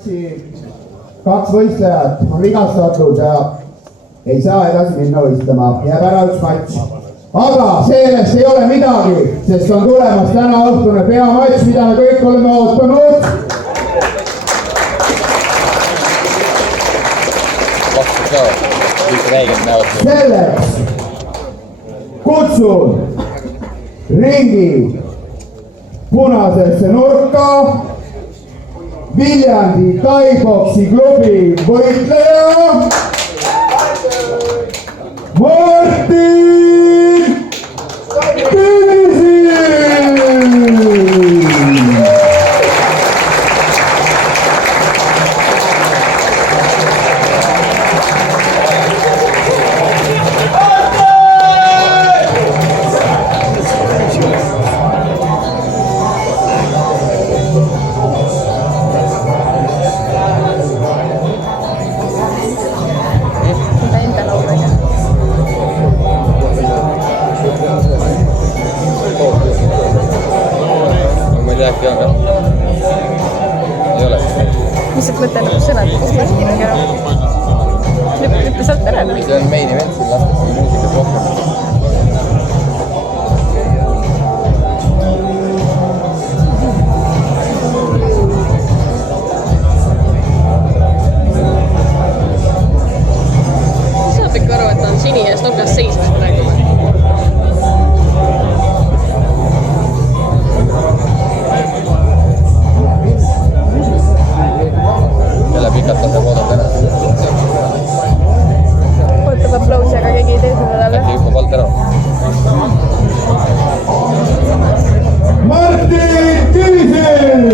Kaks võistlejat on vigastatud ja ei saa edasi minna võistlema, jääb ära üks matš. Aga sellest ei ole midagi, sest on tulemas täna õhtune peamatš, mida me kõik oleme ootanud. Selleks kutsun ringi punasesse nurka Viljandi Thai-boksi klubi võitleja Martin Kivisil! Lihtsalt mõtlen nagu sõnad, mis tehti aga lõppe sealt ära. See on main event, siin lastakse muusikat rohkem. Saab ikka aru, et ta on sini ees nurgas seismas praegu. Pikalt laseb oodata ära. Ootab aplausi, aga keegi ei tee seda talle. Äkki hüppab alt ära. Martin Kivisil!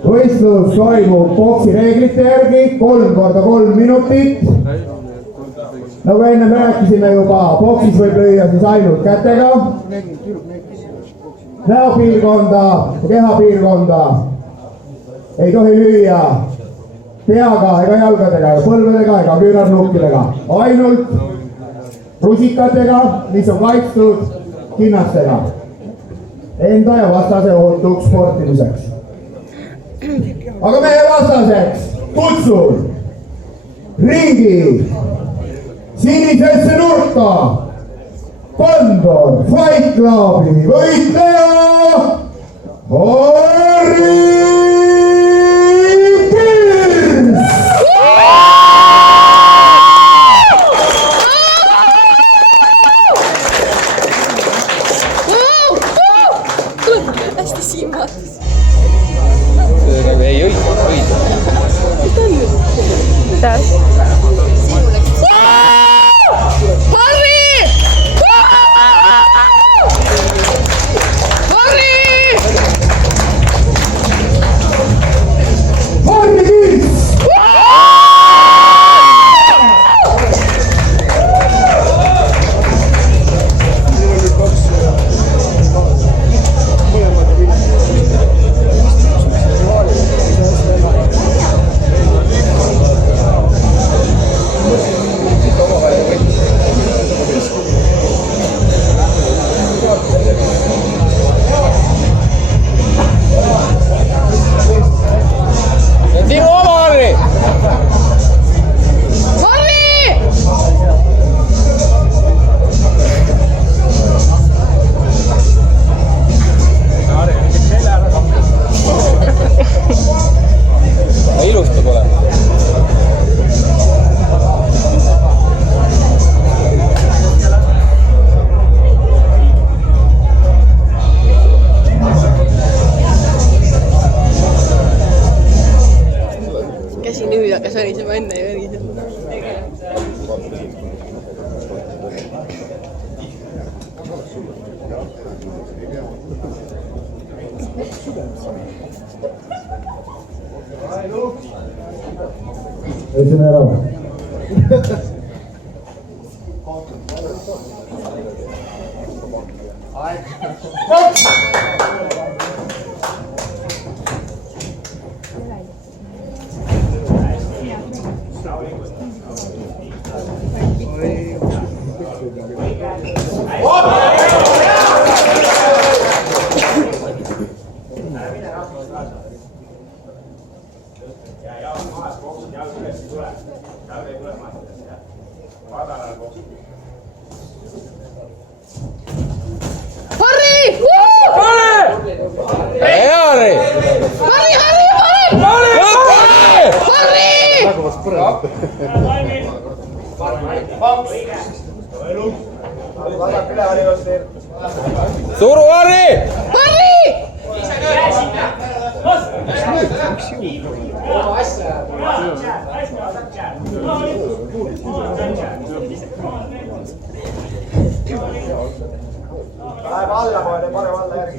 Võistlus toimub boksi reeglite järgi 3x3 minutit. Nagu enne rääkisime juba, boksis võib lüüa siis ainult kätega. Näopiirkonda ja kehapiirkonda ei tohi lüüa peaga ega jalgadega, põlvedega ega küünarnukkidega. Ainult rusikatega, mis on kaitstud kinnastega. Enda ja vastase ohutuks sportimiseks. Aga meie vastaseks kutsun ringi sinisesse nurka Pandor Fight Clubi võitleja Harri Pirs! Hästi silmad. Nagu ei õige. Mida? Harri! Harri! hakkas värisema, enne ei värisenud. Esimene raud. Suru, Harri! Harri! Läheb alla, paneb alla järgi.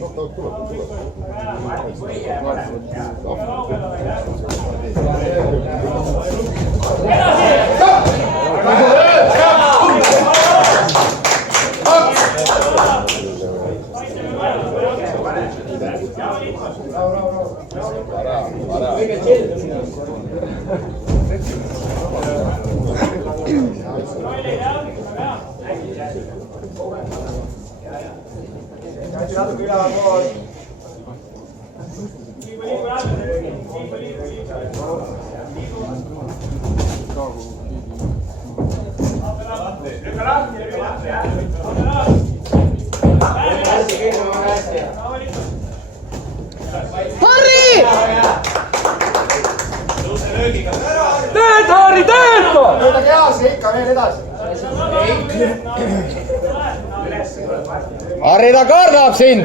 Natuke üleval. Harri! Teed, Harri, teed! Lööda kehasse ikka veel edasi. Harri, ta kardab sind!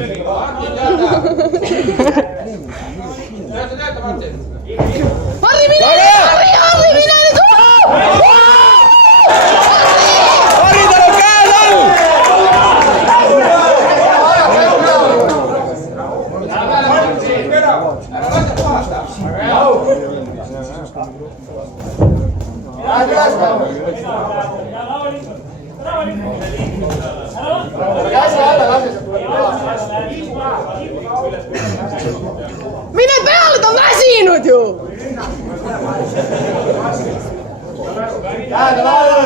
Harri, mine! Harri, mine nüüd! Harri, tal on käed all! Läheb üles. Käsi alla lase, see tuleb Mine peale, ta on väsinud ju! Läheb alla.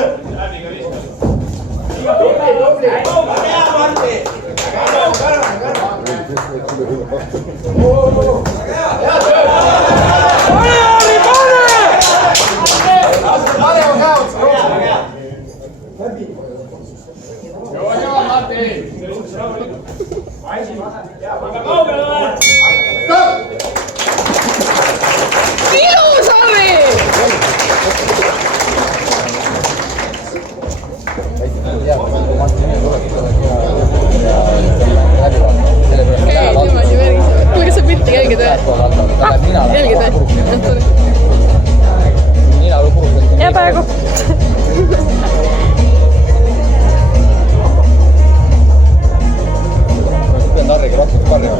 Ilus, Harri! Niimoodi värisevad. Kuulge, sa pilti jälgid või? Jälgid või? Ja praegu. Pean Harriga rohkem karjama.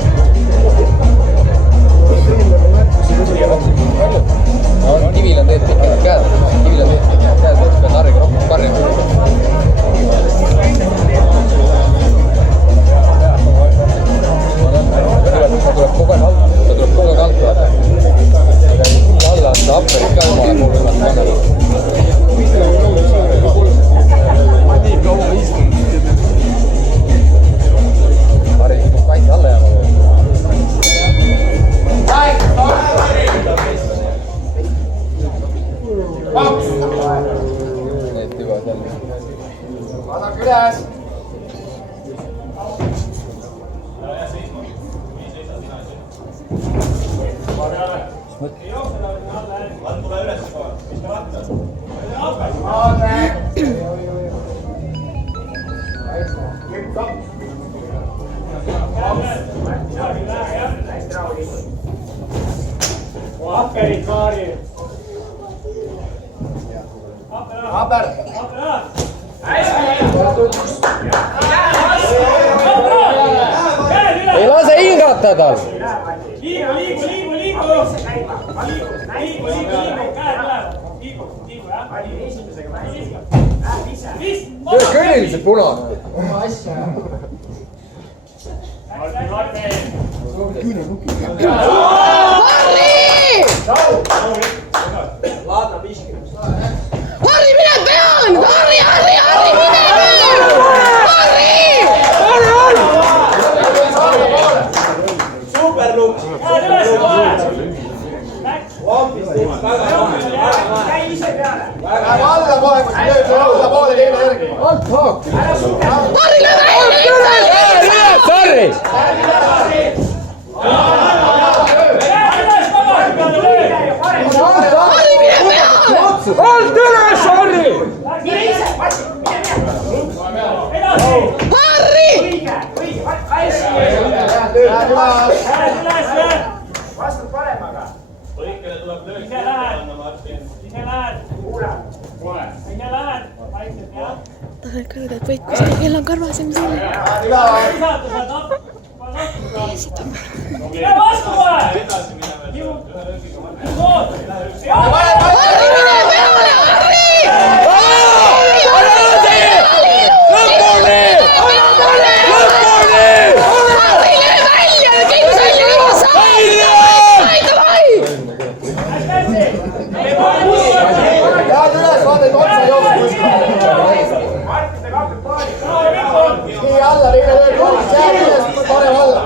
No Kivil on teed pikemad käed. Pean Harriga rohkem karjama. Ta tuleb kogu aeg alt. Alla on ta apperit ka omale poole panna. Harri, kaitse alla jääma. Need juba seal. Vaadake üles. Aper. ei lase hingata tal. Kõniliselt punane. Harri, mine peale nüüd! Harri, mine nüüd! Alla kohe, kui tööd on alla poole teine järgi. Alt haak. Harri, löö välja! Harri! Harri, mine peale! Alt üles, Harri! Harri! Vastab parem, aga. tahad kõrged võitkus, kell on karvasem siin. Harri, mine peale, Harri! Harri, löö välja! Kõik sai liisa! Jääd üles, vaata, et otsa jookseb. Nii alla, teine lööb juurde, jääd üles, parem alla.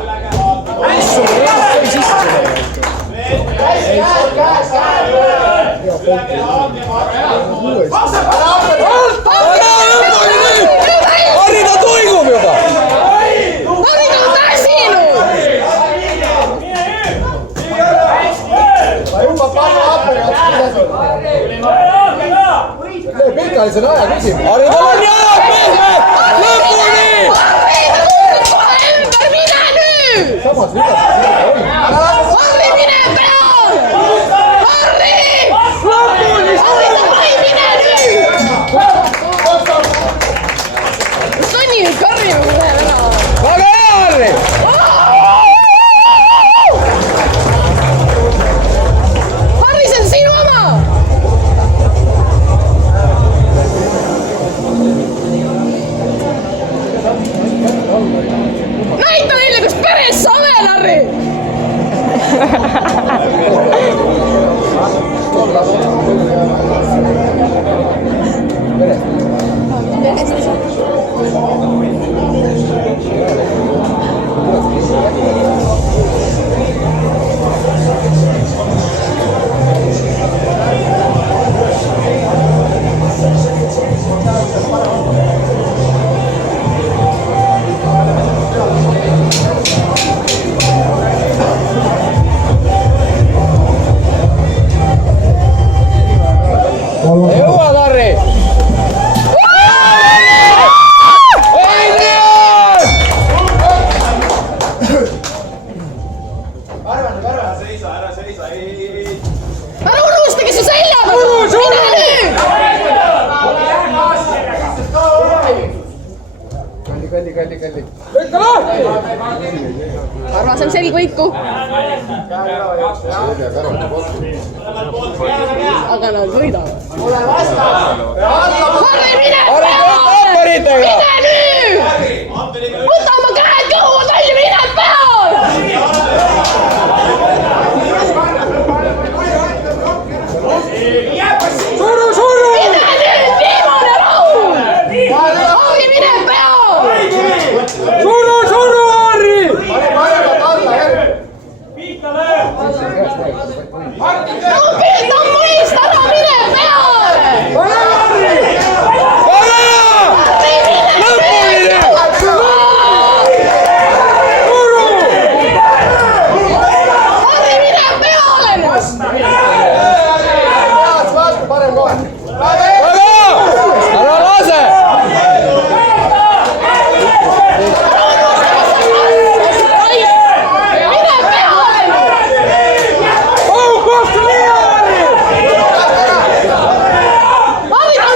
Harri, ta toimub juba! Harri, ta on väsinud! Ma juba palju appi. Pikali see on aja küsimus. Harri, tal on jalad pehme! Lõpuni! Harri, ta tuleb kohe ümber, mine nüüd! Samas vigastas seda on. Harri, mine peale! Harri! Harri, davai, mine nüüd! Sonni nüüd karjuma, kui läheb ära. Väga hea, Harri! Harri, see on sinu oma! Näita neile, kas peres sa oled, Harri! Jõuad, Harri! Ära unustage su selja taga! Mine nüüd! Kalli. Lõika lahti! Arvasem selgvõiku. Aga nad võidavad. Harri, mine peale! Mine nüüd! Võta oma käed kõhuvad välja, mine peale! Suru! Mine nüüd, viimane rahu! Harri, mine peale! Suru, Harri! No püüda mõista ära, mine peale! Harri, mine peale! Harri, mine peale nüüd! Parem kohe. Ära lase! Mine peale! Oh, kohtu nii, Harri! Harri, ta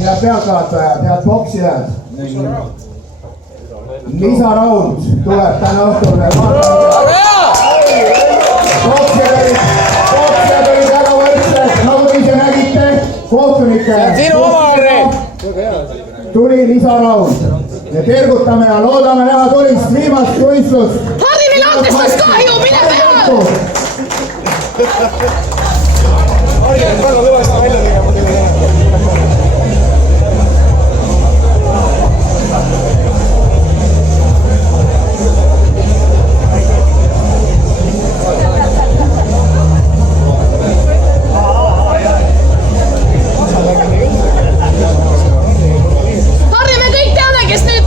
head pealtvaatajad, head poksijad. Lisaraund tuleb täna õhtul veel poksijad olid väga võrdsed, nagu te ise nägite, kohtunike tuli lisaraund. Me tergutame ja loodame näha tulist viimast tulistlust. Harri, neil hankestas kahju, mine peale! Harri, me kõik teame, kes nüüd...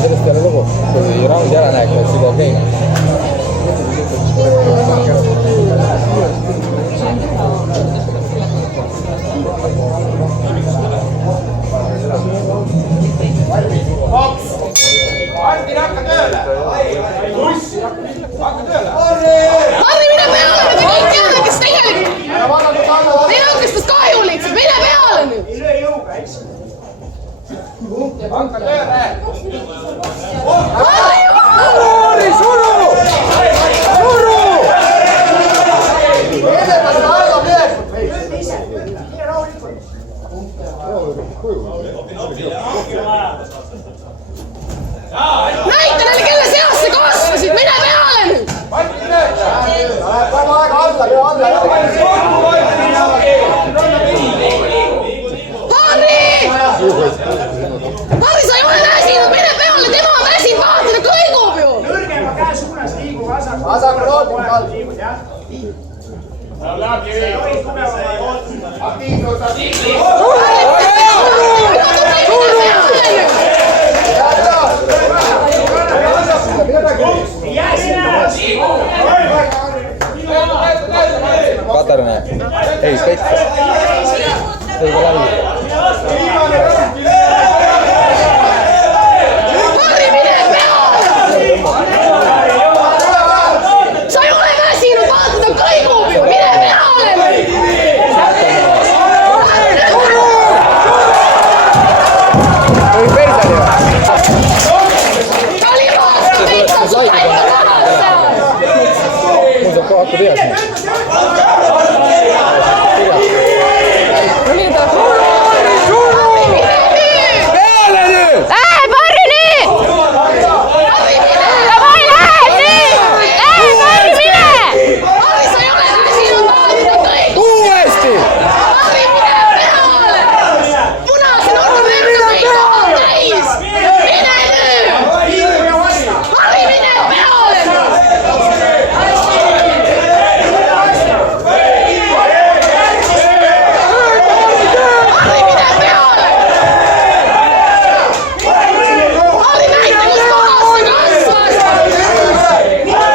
Sellest ei ole lugu, kui raundi ära näeks, siis juba okei. Andi, hakka tööle! Hakka tööle! Harri, mine peale! Te kõik teate, kes tegelikult... Neil hankestas kahju lihtsalt, mine peale nüüd! Hakka tööle! Harri, suru! Suru! Näita neile, kelle seas sa kasvasid, mine peale nüüd! Harri! Harri, sa ei ole väsinud, mine peale, tema on väsinud, vaata, ta kõigub ju! Nõrgema käe suunas liigu vasaku rootinu all. Katar näeb. Ei, spets. Ei ka läbi. Harri, mine peale! Sa ei ole väsinud, vaata, ta kõigub ju, mine peale! Oli persel ju. Ta oli vastu, võitleb su välja tahasse! Mul saab kohe hakka peas. Peale nüüd! Läheb Harri nüüd! Davai, läheb nüüd! Läheb Harri, mine! Harri, sa ei ole väsinud, vaata, ta kõigub! Uuesti! Harri, mine peale! Punase nurga peal kõik kohad täis! Mine nüüd! Harri, mine peale! Harri, mine peale! Harri, näita, kus kohas sa kasvad!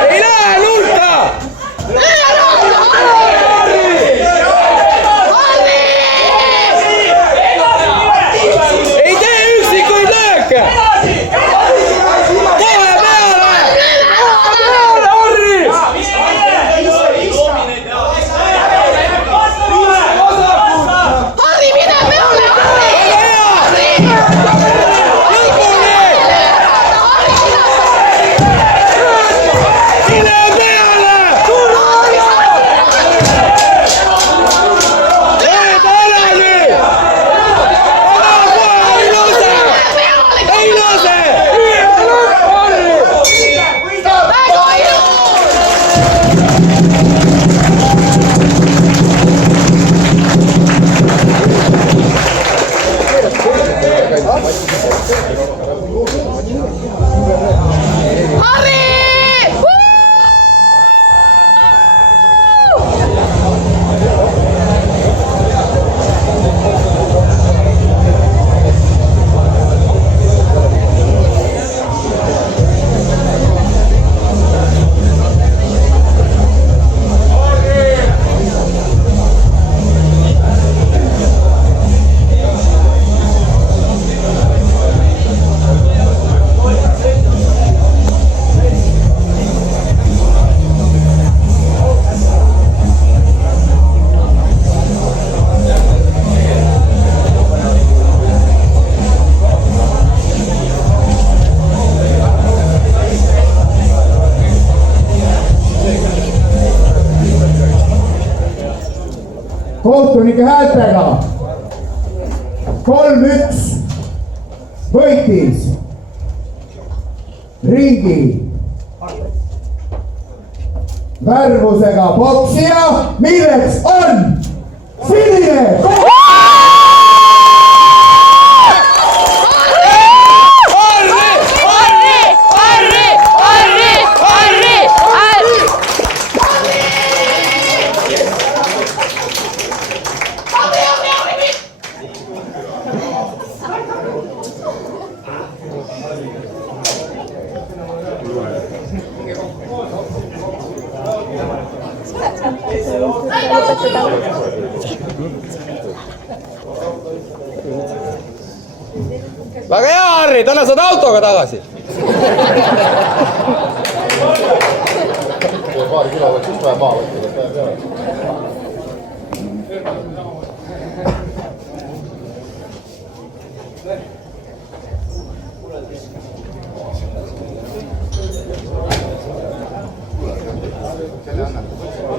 Ei lähe nurka! Üle randa, Harri! Harri! Ei tee üksikuid lööke! Kohe peale! Harri! Harri, mine peale, Harri! Harri! Mine peale! Tee peale nüüd! Ära kohe ei lase! Ei lase! Väga ilus! Harri! kohtunike häältega 3-1 võitis ringi värvusega poksija, milleks on sinine väga hea, Harri, täna saad autoga tagasi. Paari kilo võiks just vaja maa võtta, et päev peale. Selle annab.